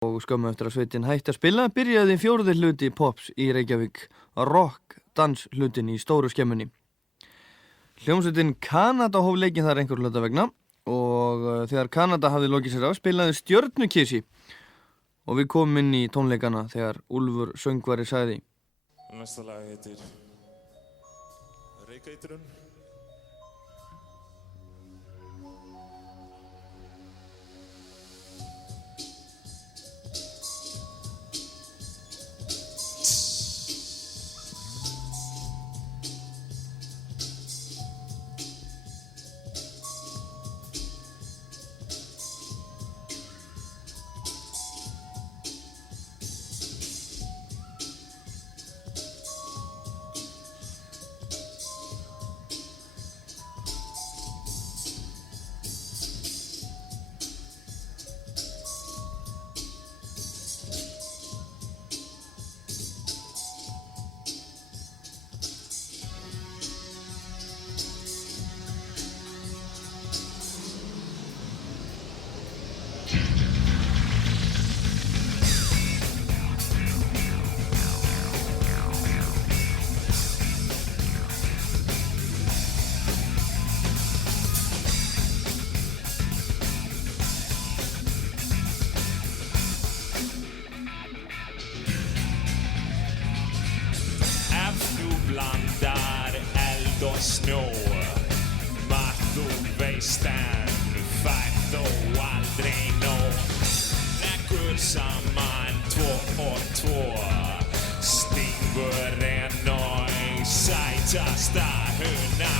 Og skömmu eftir að sveitin hætti að spila byrjaði fjórði hluti Pops í Reykjavík, rock dans hlutin í stóru skemmunni. Hljómsveitin Kanada hóf leikinn þar einhver hluta vegna og þegar Kanada hafði lokið sér af spilaði Stjörnukissi og við komum inn í tónleikana þegar Úlfur söngvari sagði: Næsta lag heitir Reykeitrun. Blandar eld og snjó, mat þú veist en fær þó aldrei nóg. Leggur saman tvo og tvo, stingur en og sætasta huna.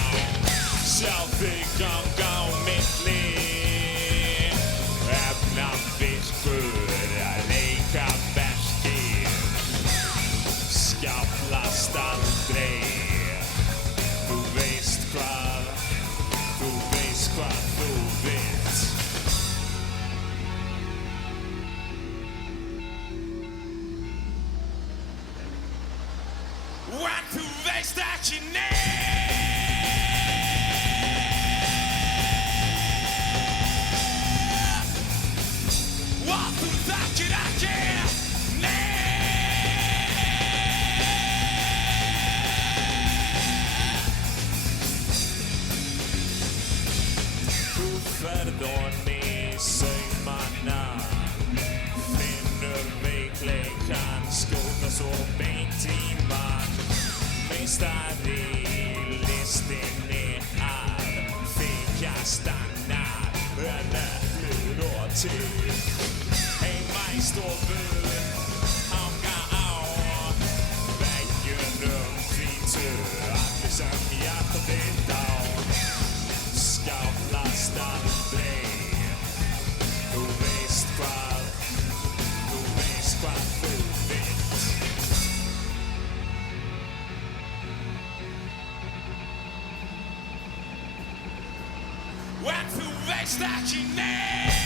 Sjá þig ganga á milli, efnavirkur að leika verki, skjáplast aldrei. Þú veist hvað þú vilt. En þú veist ekki neitt. Og þú þekkir ekki ferð og í saumana, finnur veikleikann, skjóta svo beint í mann. Meistari listinni að þykjast annar en eplur og til. Heima í stofu hanga á veggjunum hvítu, allir sem hjarta þitt á. Skjáplast aldrei, þú veist hvað þú vilt. En þú veist ekki neitt.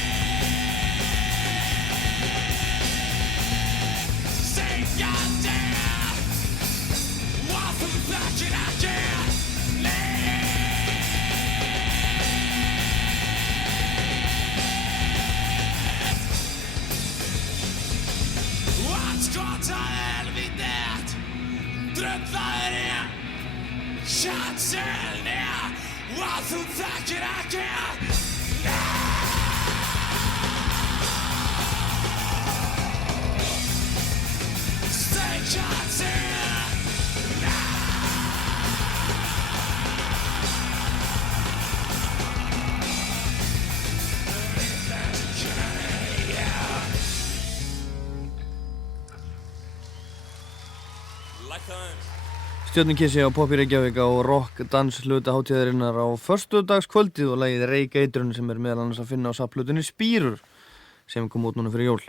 Segja þér, og þú þekkir ekki neitt. Skota helvitet, drömmaður í kjanselni, og þú þekkir ekki segja þér Stjörnukissi á Popp í Reykjavík á rock dans hluta hátíðarinnar á föstudagskvöldið og lagið Reykeitrun sem meðal annars að finna á safnplötunni Spírur sem kom út núna fyrir jól.